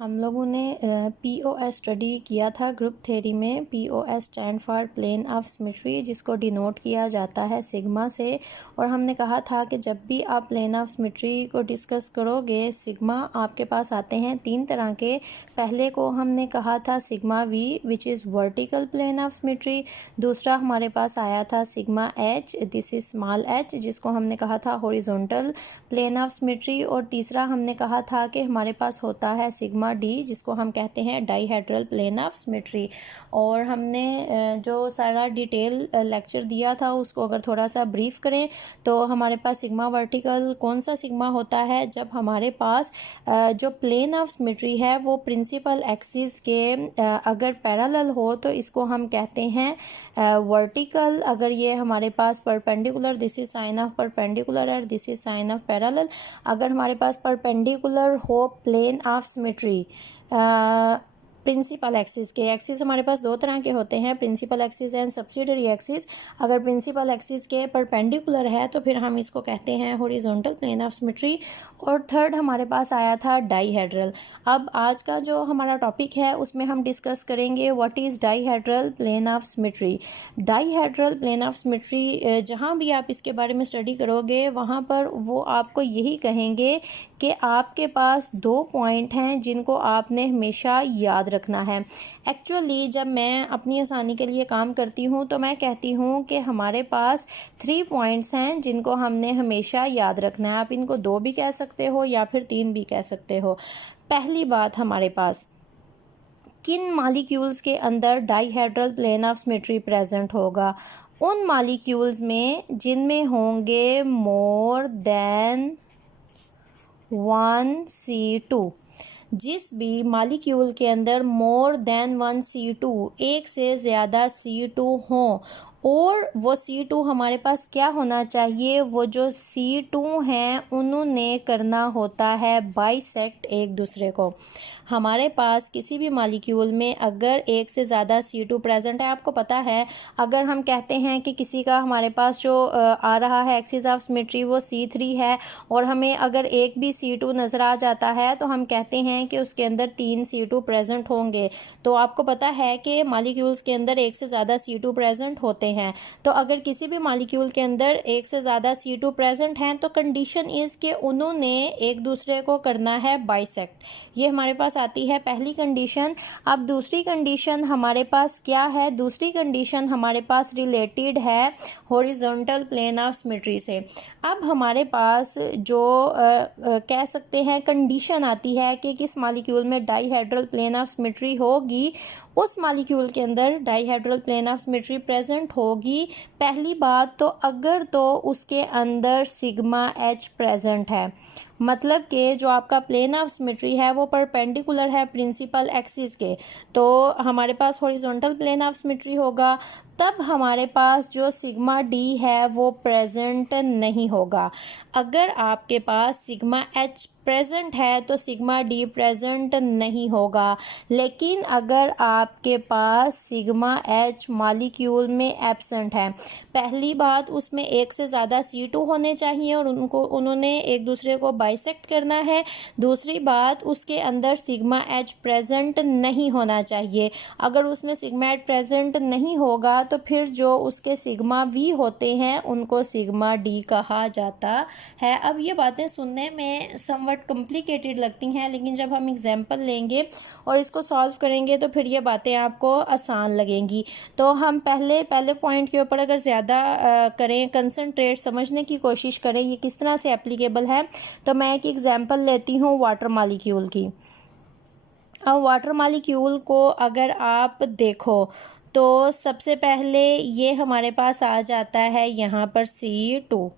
हम लोगों ने POS स्टडी किया था ग्रुप थ्योरी में। POS stand for plane of symmetry, जिसको डिनोट किया जाता है सिग्मा से। और हमने कहा था कि जब भी आप प्लेन ऑफ सिमेट्री को डिस्कस करोगे, सिग्मा आपके पास आते हैं तीन तरह के। पहले को हमने कहा था sigma V, which is vertical plane of symmetry. दूसरा हमारे पास आया था sigma H, this is small h, जिसको हमने कहा था हॉरिजॉन्टल प्लेन ऑफ सिमेट्री। और तीसरा हमने कहा था कि हमारे पास होता है सिग्मा D, जिसको हम कहते हैं डाईहेड्रल प्लेन ऑफ सिमेट्री। और हमने जो सारा डिटेल लेक्चर दिया था उसको अगर थोड़ा सा ब्रीफ करें तो हमारे पास सिग्मा वर्टिकल कौन सा सिग्मा होता है, जब हमारे पास जो प्लेन ऑफ सिमेट्री है वो प्रिंसिपल एक्सिस के अगर पैरेलल हो तो इसको हम कहते हैं वर्टिकल। अगर ये हमारे पास perpendicular, this is sign of perpendicular और this is sign of parallel. अगर हमारे पास परपेंडिकुलर हो plane of symmetry principal axis के, एक्सिस हमारे पास दो तरह के होते हैं, principal axis and subsidiary axis. अगर प्रिंसिपल एक्सिस के परपेंडिकुलर है तो फिर हम इसको कहते हैं हॉरिजॉन्टल प्लेन ऑफ सिमेट्री। और थर्ड हमारे पास आया था डाईहेड्रल। अब आज का जो हमारा टॉपिक है उसमें हम डिस्कस करेंगे what is dihedral plane of symmetry. Dihedral plane of symmetry, जहाँ भी आप इसके बारे में स्टडी करोगे वहाँ पर वो आपको यही कहेंगे कि आपके पास दो पॉइंट हैं जिनको आपने हमेशा याद रखना है। एक्चुअली जब मैं अपनी आसानी के लिए काम करती हूँ तो मैं कहती हूँ कि हमारे पास 3 पॉइंट्स हैं जिनको हमने हमेशा याद रखना है। आप इनको 2 भी कह सकते हो या फिर 3 भी कह सकते हो। पहली बात, हमारे पास किन मॉलिक्यूल्स के अंदर dihedral plane of symmetry present होगा? उन मॉलिक्यूल्स में जिनमें होंगे मोर देन 1 C2। जिस भी मॉलिक्यूल के अंदर मोर देन 1 C2, एक से ज़्यादा C2 हों, और वो C2 हमारे पास क्या होना चाहिए, वो जो C2 हैं उन्होंने करना होता है बाइसेक्ट एक दूसरे को। हमारे पास किसी भी मॉलिक्यूल में अगर एक से ज़्यादा C2 प्रेजेंट है, आपको पता है अगर हम कहते हैं कि किसी का हमारे पास जो आ रहा है एक्सिस ऑफ सिमेट्री वो C3 है और हमें अगर एक भी C2 नज़र आ जाता है तो हम कहते हैं कि उसके अंदर 3 C2 प्रेजेंट होंगे। तो आपको पता है कि मॉलिक्यूल्स के अंदर एक से ज़्यादा C2 प्रेजेंट होते हैं। तो अगर किसी भी मॉलिक्यूल के अंदर एक से ज़्यादा C2 प्रेजेंट हैं तो कंडीशन इज़ कि उन्होंने एक दूसरे को करना है बाइसेक्ट। ये हमारे पास आती है पहली कंडीशन। अब दूसरी कंडीशन हमारे पास क्या है? दूसरी कंडीशन हमारे पास रिलेटेड है हॉरिजॉन्टल प्लेन ऑफ सिमेट्री से। अब हमारे पास जो कह सकते हैं कंडीशन आती है कि किस मॉलिक्यूल में डाईहेड्रल प्लेन ऑफ सिमेट्री होगी, उस मॉलिक्यूल के अंदर dihedral plane of symmetry present होगी। पहली बात तो अगर तो उसके अंदर सिग्मा H प्रेजेंट है, मतलब कि जो आपका प्लेन ऑफ सिमेट्री है वो परपेंडिकुलर है प्रिंसिपल एक्सिस के, तो हमारे पास हॉरिजॉन्टल प्लेन ऑफ सिमेट्री होगा। तब हमारे पास जो सिग्मा D है वो प्रेजेंट नहीं होगा। अगर आपके पास सिग्मा H प्रेजेंट है तो सिग्मा D प्रेजेंट नहीं होगा। लेकिन अगर आपके पास सिग्मा H मॉलिक्यूल में एब्सेंट है, पहली बात उसमें एक से ज़्यादा C2 होने चाहिए और उन्होंने एक दूसरे को बाइसेक्ट करना है। दूसरी बात, उसके अंदर सिग्मा H प्रेजेंट नहीं होना चाहिए। अगर उसमें सिग्मा H प्रेजेंट नहीं होगा तो फिर जो उसके सिग्मा V होते हैं उनको सिग्मा D कहा जाता है। अब ये बातें सुनने में समवट कॉम्प्लिकेटेड लगती हैं, लेकिन जब हम एग्जाम्पल लेंगे और इसको सॉल्व करेंगे तो फिर ये बातें आपको आसान लगेंगी। तो हम पहले पॉइंट के ऊपर अगर ज़्यादा करें, कंसंट्रेट समझने की कोशिश करें ये किस तरह से एप्लीकेबल है, तो मैं एक एग्जाम्पल लेती हूँ वाटर मॉलिक्यूल की। अब वाटर मॉलिक्यूल को अगर आप देखो तो सबसे पहले ये हमारे पास आ जाता है यहाँ पर C2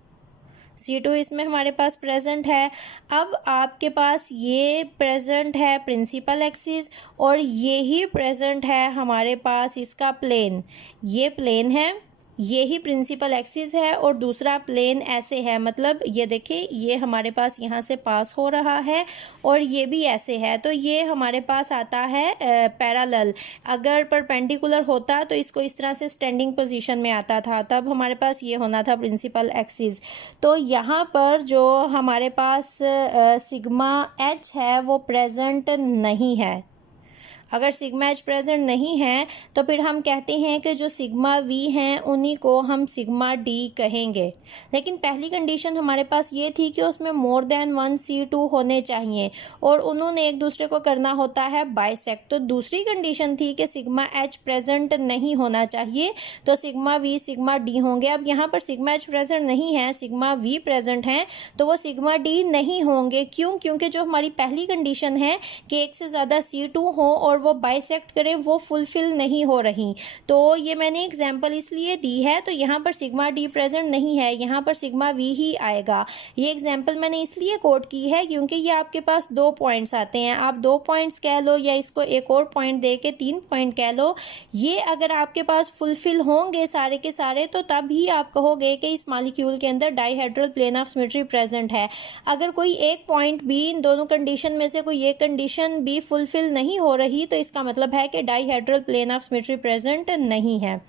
इसमें हमारे पास प्रेजेंट है। अब आपके पास ये प्रेजेंट है प्रिंसिपल एक्सिस और ये ही प्रेजेंट है हमारे पास इसका प्लेन। ये प्लेन है ये ही प्रिंसिपल एक्सिस है और दूसरा प्लेन ऐसे है, मतलब ये देखिए ये हमारे पास यहाँ से पास हो रहा है और ये भी ऐसे है, तो ये हमारे पास आता है पैरेलल। अगर परपेंडिकुलर होता तो इसको इस तरह से स्टैंडिंग पोजीशन में आता था, तब हमारे पास ये होना था प्रिंसिपल एक्सिस। तो यहाँ पर जो हमारे पास सिग्मा एच है वो प्रेजेंट नहीं है। अगर सिग्मा एच प्रेजेंट नहीं है तो फिर हम कहते हैं कि जो सिग्मा वी हैं उन्हीं को हम सिग्मा डी कहेंगे। लेकिन पहली कंडीशन हमारे पास ये थी कि उसमें मोर देन 1 C2 होने चाहिए और उन्होंने एक दूसरे को करना होता है बाइसेक्ट। तो दूसरी कंडीशन थी कि सिग्मा एच प्रेजेंट नहीं होना चाहिए, तो सिग्मा वी सिग्मा डी होंगे। अब यहाँ पर सिग्मा एच प्रेजेंट नहीं है, सिग्मा वी प्रेजेंट हैं, तो वो सिग्मा डी नहीं होंगे। क्यों? क्योंकि जो हमारी पहली कंडीशन है कि एक से ज़्यादा C2 हो और वो बाइसेक्ट करें, वो फुलफिल नहीं हो रही। तो ये मैंने एग्जांपल इसलिए दी है। तो यहाँ पर सिग्मा डी प्रेजेंट नहीं है, यहाँ पर सिग्मा वी ही आएगा। ये एग्जांपल मैंने इसलिए कोट की है क्योंकि ये आपके पास 2 पॉइंट्स आते हैं, आप 2 पॉइंट्स कह लो या इसको एक और पॉइंट दे के 3 पॉइंट कह लो। ये अगर आपके पास फुलफिल होंगे सारे के सारे तो तब ही आप कहोगे कि इस मॉलिक्यूल के अंदर dihedral plane of symmetry present है। अगर कोई एक पॉइंट भी इन दोनों कंडीशन में से कोई एक कंडीशन भी फुलफिल नहीं हो रही तो इसका मतलब है कि dihedral plane of symmetry present नहीं है।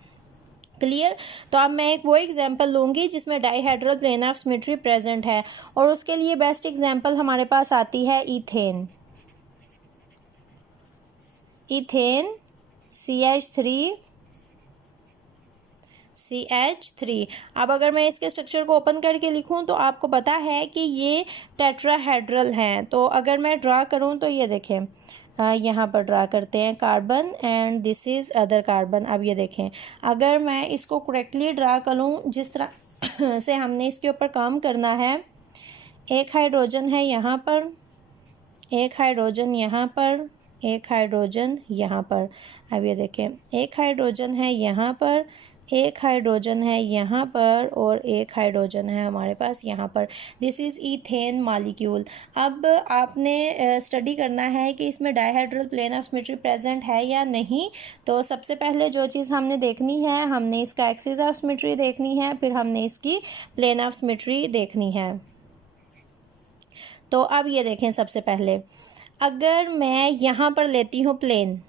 क्लियर? तो अब मैं एक वो एग्जांपल लूँगी जिसमें dihedral plane of symmetry present है और उसके लिए बेस्ट एग्जांपल हमारे पास आती है ईथेन। Ethane CH3। अब अगर मैं इसके स्ट्रक्चर को ओपन करके लिखूं तो आपको पता है कि ये टेट्राहेड्रल हैं। तो अगर मैं ड्रा करूं तो ये देखें, यहाँ पर ड्रा करते हैं carbon and this is other carbon. अब ये देखें, अगर मैं इसको करेक्टली ड्रा करूँ जिस तरह से हमने इसके ऊपर काम करना है, एक हाइड्रोजन है यहाँ पर, एक हाइड्रोजन यहाँ पर, एक हाइड्रोजन यहाँ पर। अब ये देखें, एक हाइड्रोजन है यहाँ पर, एक हाइड्रोजन है यहाँ पर और एक हाइड्रोजन है हमारे पास यहाँ पर। This is ethane molecule. अब आपने स्टडी करना है कि इसमें dihedral plane of symmetry present है या नहीं। तो सबसे पहले जो चीज़ हमने देखनी है, हमने इसका एक्सिस ऑफ सिमेट्री देखनी है, फिर हमने इसकी प्लेन ऑफ सिमेट्री देखनी है। तो अब ये देखें, सबसे पहले अगर मैं यहाँ पर लेती हूँ प्लेन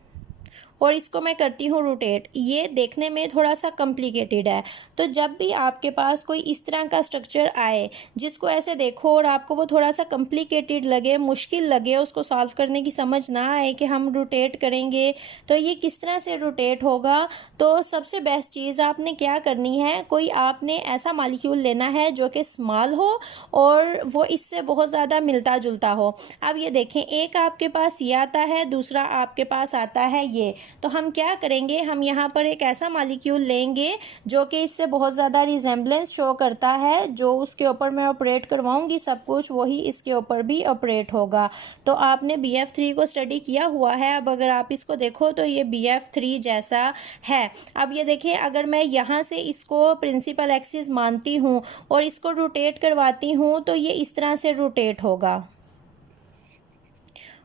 और इसको मैं करती हूँ रोटेट, ये देखने में थोड़ा सा कॉम्प्लिकेटेड है। तो जब भी आपके पास कोई इस तरह का स्ट्रक्चर आए जिसको ऐसे देखो और आपको वो थोड़ा सा कॉम्प्लिकेटेड लगे, मुश्किल लगे, उसको सॉल्व करने की समझ ना आए कि हम रोटेट करेंगे तो ये किस तरह से रोटेट होगा, तो सबसे बेस्ट चीज़ आपने क्या करनी है, कोई आपने ऐसा मॉलिक्यूल लेना है जो कि स्मॉल हो और वो इससे बहुत ज़्यादा मिलता जुलता हो। अब ये देखें, एक आपके पास ये आता है, दूसरा आपके पास आता है ये। तो हम क्या करेंगे, हम यहाँ पर एक ऐसा मॉलिक्यूल लेंगे जो कि इससे बहुत ज़्यादा रिजेम्बलेंस शो करता है, जो उसके ऊपर मैं ऑपरेट करवाऊँगी सब कुछ वही इसके ऊपर भी ऑपरेट होगा। तो आपने BF3 को स्टडी किया हुआ है, अब अगर आप इसको देखो तो ये BF3 जैसा है। अब ये देखिए, अगर मैं यहाँ से इसको प्रिंसिपल एक्सिस मानती हूँ और इसको रोटेट करवाती हूँ तो ये इस तरह से रोटेट होगा,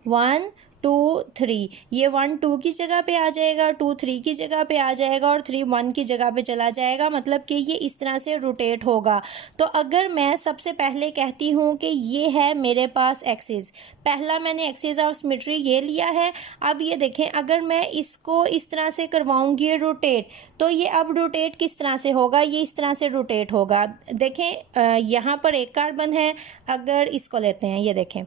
1 2 3। ये 1 2 की जगह पे आ जाएगा, 2 3 की जगह पे आ जाएगा और 3 1 की जगह पे चला जाएगा, मतलब कि ये इस तरह से रोटेट होगा। तो अगर मैं सबसे पहले कहती हूँ कि ये है मेरे पास एक्सिस, पहला मैंने एक्सिस ऑफ सिमेट्री ये लिया है। अब ये देखें, अगर मैं इसको इस तरह से करवाऊँगी रोटेट, तो ये अब रोटेट किस तरह से होगा, ये इस तरह से रोटेट होगा। देखें, यहाँ पर एक कार्बन है, अगर इसको लेते हैं, ये देखें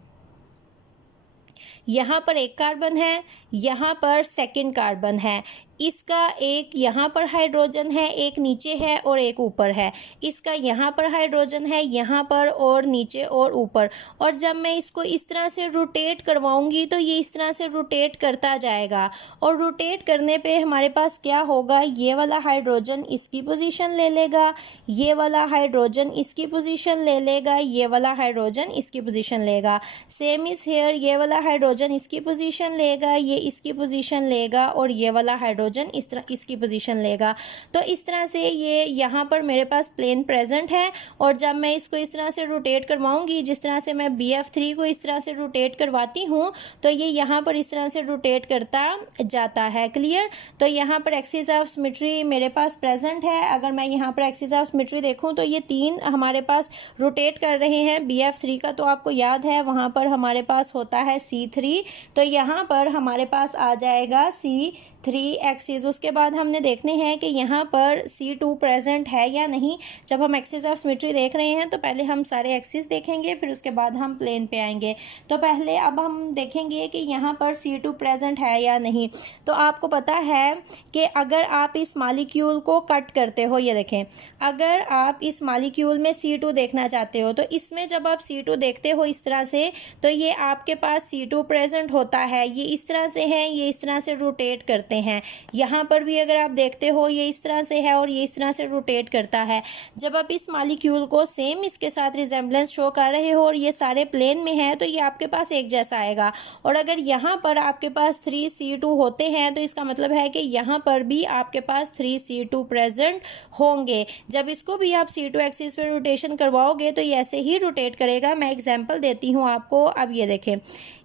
यहाँ पर एक कार्बन है, यहाँ पर सेकंड कार्बन है, इसका एक यहाँ पर हाइड्रोजन है, एक नीचे है और एक ऊपर है, इसका यहाँ पर हाइड्रोजन है, यहाँ पर और नीचे और ऊपर। और जब मैं इसको इस तरह से रोटेट करवाऊंगी तो ये इस तरह से रोटेट करता जाएगा और रोटेट करने पे हमारे पास क्या होगा, ये वाला हाइड्रोजन इसकी पोजीशन ले लेगा, ये वाला हाइड्रोजन इसकी पोजीशन ले लेगा, ये वाला हाइड्रोजन इसकी पोजीशन लेगा। सेम इज़ हेयर, ये वाला हाइड्रोजन इसकी पोजीशन लेगा, ये इसकी पोजीशन लेगा और ये वाला हाइड्रोजन हाइड्रोजन इस तरह इसकी पोजीशन लेगा। तो इस तरह से ये यहाँ पर मेरे पास प्लेन प्रेजेंट है और जब मैं इसको इस तरह से रोटेट करवाऊंगी, जिस तरह से मैं BF3 को इस तरह से रोटेट करवाती हूँ तो ये यहाँ पर इस तरह से रोटेट करता जाता है। क्लियर। तो यहाँ पर एक्सिस ऑफ सिमेट्री मेरे पास प्रेजेंट है। अगर मैं यहाँ पर एक्सिस ऑफ सिमेट्री देखूँ तो ये 3 हमारे पास रोटेट कर रहे हैं। BF3 का तो आपको याद है वहाँ पर हमारे पास होता है C3, तो यहाँ पर हमारे पास आ जाएगा C3 एक्सिस। उसके बाद हमने देखने हैं कि यहाँ पर C2 प्रेजेंट है या नहीं। जब हम एक्सिस ऑफ सिमेट्री देख रहे हैं तो पहले हम सारे एक्सिस देखेंगे, फिर उसके बाद हम प्लेन पे आएंगे। तो पहले अब हम देखेंगे कि यहाँ पर C2 प्रेजेंट है या नहीं। तो आपको पता है कि अगर आप इस मॉलिक्यूल को कट करते हो, ये देखें, अगर आप इस मॉलिक्यूल में C2 देखना चाहते हो तो इसमें जब आप C2 देखते हो इस तरह से तो ये आपके पास C2 प्रेजेंट होता है। ये इस तरह से है, ये इस तरह से रोटेट करते हैं। यहाँ पर भी अगर आप देखते हो ये इस तरह से है और ये इस तरह से रोटेट करता है। जब आप इस मॉलिक्यूल को सेम इसके साथ रिजेम्बलेंस शो कर रहे हो और ये सारे प्लेन में है तो ये आपके पास एक जैसा आएगा। और अगर यहाँ पर आपके पास 3C2 होते हैं तो इसका मतलब है कि यहाँ पर भी आपके पास 3C2 प्रेजेंट होंगे। जब इसको भी आप C2 एक्सिस पे रोटेशन करवाओगे तो ये ऐसे ही रोटेट करेगा। मैं एग्जांपल देती हूँ आपको। अब ये देखें,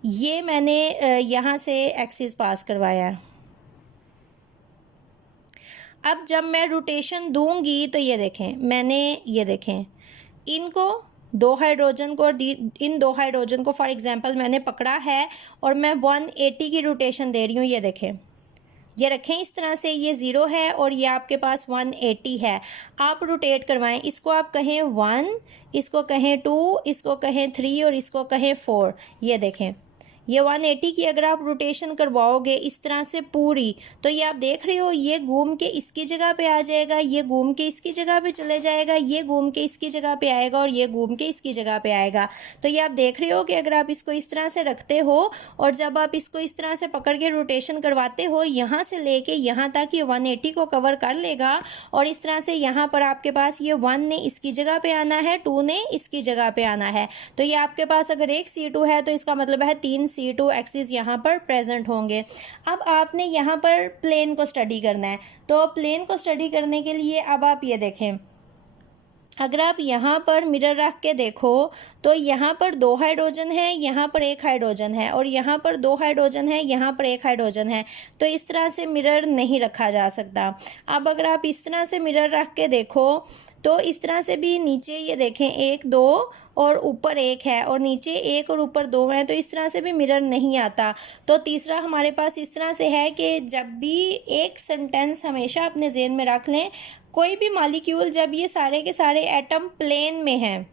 ये मैंने यहाँ से एक्सिस पास करवाया। अब जब मैं रोटेशन दूंगी तो ये देखें, मैंने ये देखें इनको 2 हाइड्रोजन को और इन 2 हाइड्रोजन को फॉर एग्जांपल मैंने पकड़ा है और मैं 180 की रोटेशन दे रही हूँ। ये देखें, ये रखें इस तरह से, ये 0 है और ये आपके पास 180 है। आप रोटेट करवाएं, इसको आप कहें 1, इसको कहें 2, इसको कहें 3 और इसको कहें 4। ये देखें, ये 180 की अगर आप रोटेशन करवाओगे इस तरह से पूरी, तो ये आप देख रहे हो ये घूम के इसकी जगह पे आ जाएगा, ये घूम के इसकी जगह पे चले जाएगा, ये घूम के इसकी जगह पे आएगा और ये घूम के इसकी जगह पे आएगा। तो ये आप देख रहे हो कि अगर आप इसको इस तरह से रखते हो और जब आप इसको इस तरह से पकड़ के रोटेशन करवाते हो, यहाँ से लेके यहाँ तक ये 180 को कवर कर लेगा और इस तरह से यहाँ पर आपके पास ये 1 ने इसकी जगह पे आना है, 2 ने इसकी जगह पे आना है। तो ये आपके पास अगर एक C2 है तो इसका मतलब है 3 C2 एक्सिस यहाँ पर प्रेजेंट होंगे। अब आपने यहाँ पर प्लेन को स्टडी करना है। तो प्लेन को स्टडी करने के लिए अब आप ये देखें, अगर आप यहाँ पर मिरर रख के देखो तो यहाँ पर 2 हाइड्रोजन है, यहाँ पर 1 हाइड्रोजन है और यहाँ पर 2 हाइड्रोजन है, यहाँ पर 1 हाइड्रोजन है। तो इस तरह से मिरर नहीं रखा जा सकता। अब अगर आप इस तरह से मिरर रख के देखो तो इस तरह से भी नीचे ये देखें 1 2 और ऊपर 1 है और नीचे 1 और ऊपर 2 है, तो इस तरह से भी मिरर नहीं आता। तो तीसरा हमारे पास इस तरह से है कि जब भी एक सेंटेंस हमेशा अपने ज़हन में रख लें, कोई भी मॉलिक्यूल जब ये सारे के सारे एटम प्लेन में हैं,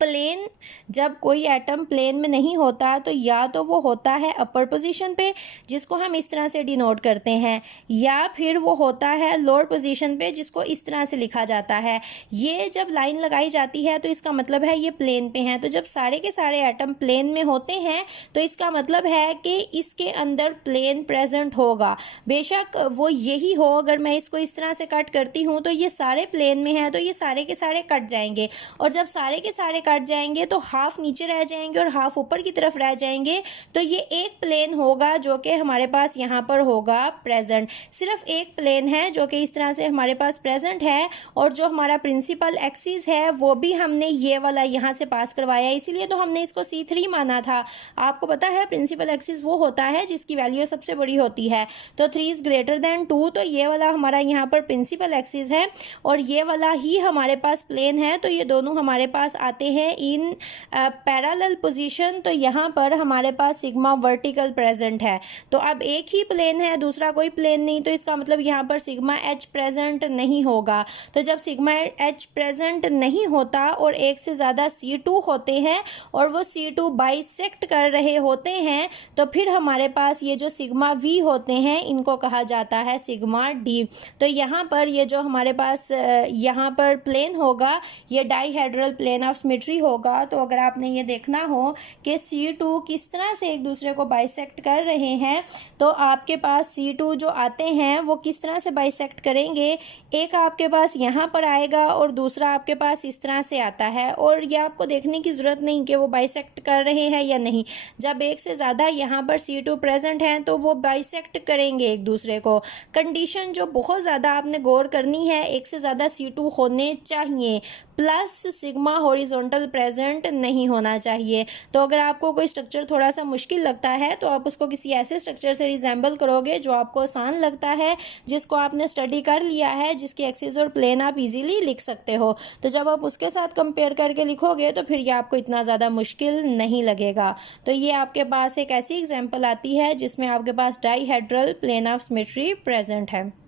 प्लेन जब कोई एटम प्लेन में नहीं होता तो या तो वो होता है अपर पोजीशन पे जिसको हम इस तरह से डिनोट करते हैं, या फिर वो होता है लोअर पोजीशन पे जिसको इस तरह से लिखा जाता है। ये जब लाइन लगाई जाती है तो इसका मतलब है ये प्लेन पे हैं। तो जब सारे के सारे एटम प्लेन में होते हैं तो इसका मतलब है कि इसके अंदर प्लेन प्रेजेंट होगा। बेशक वो यही हो, अगर मैं इसको इस तरह से कट करती हूँ तो ये सारे प्लेन में हैं तो ये सारे के सारे कट जाएंगे और जब सारे के सारे कट जाएंगे तो हाफ नीचे रह जाएंगे और हाफ ऊपर की तरफ रह जाएंगे। तो ये एक प्लेन होगा जो कि हमारे पास यहाँ पर होगा प्रेजेंट। सिर्फ एक प्लेन है जो कि इस तरह से हमारे पास प्रेजेंट है और जो हमारा प्रिंसिपल एक्सिस है वो भी हमने ये वाला यहाँ से पास करवाया, इसीलिए तो हमने इसको C3 माना था। आपको पता है प्रिंसिपल एक्सिस वो होता है जिसकी वैल्यू सबसे बड़ी होती है। तो 3 इज ग्रेटर देन 2, तो ये वाला हमारा यहाँ पर प्रिंसिपल एक्सिस है और ये वाला ही हमारे पास प्लेन है। तो ये दोनों हमारे पास आते हैं इन पैरेलल पोजीशन। तो यहाँ पर हमारे पास सिग्मा वर्टिकल प्रेजेंट है। तो अब एक ही प्लेन है, दूसरा कोई प्लेन नहीं, तो इसका मतलब यहाँ पर सिग्मा H प्रेजेंट नहीं होगा। तो जब सिग्मा H प्रेजेंट नहीं होता और एक से ज़्यादा C2 होते हैं और वो C2 बाइसेक्ट कर रहे होते हैं तो फिर हमारे पास ये जो सिग्मा V होते हैं इनको कहा जाता है सिग्मा D। तो यहाँ पर ये जो हमारे पास यहाँ पर प्लेन होगा ये dihedral plane of symmetry symmetry होगा, तो अगर आपने ये देखना हो कि C2 किस तरह से एक दूसरे को बाइसेक्ट कर रहे हैं, तो आपके पास C2 जो आते हैं वो किस तरह से बाइसेक्ट करेंगे, एक आपके पास यहाँ पर आएगा और दूसरा आपके पास इस तरह से आता है। और ये आपको देखने की ज़रूरत नहीं कि वो बाइसेक्ट कर रहे हैं या नहीं, जब एक से ज़्यादा यहाँ पर C2 प्रेजेंट हैं तो वो बाइसेक्ट करेंगे एक दूसरे को। कंडीशन जो बहुत ज़्यादा आपने गौर करनी है, एक से ज़्यादा C2 होने चाहिए प्लस सिग्मा हॉरिजॉन्टल प्रेजेंट नहीं होना चाहिए। तो अगर आपको कोई स्ट्रक्चर थोड़ा सा मुश्किल लगता है तो आप उसको किसी ऐसे स्ट्रक्चर से रिजेंबल करोगे जो आपको आसान लगता है, जिसको आपने स्टडी कर लिया है, जिसकी एक्सिस और प्लेन आप इजीली लिख सकते हो। तो जब आप उसके साथ कंपेयर करके लिखोगे तो फिर ये आपको इतना ज़्यादा मुश्किल नहीं लगेगा। तो ये आपके पास एक ऐसी एग्जाम्पल आती है जिसमें आपके पास dihedral plane of symmetry present है।